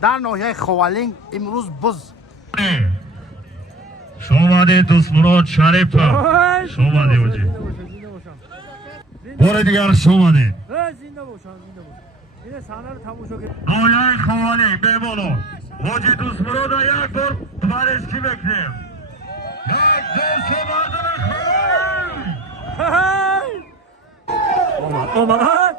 در ناحیه خوالینگ امروز بز شماده دوستمراد شریف شماده بودی بار دیگر شماده ناحیه خوالینگ به بالا حاجی دوستمراد یک بار برشکی بکنیم یک دو شماده خوالینگ آمد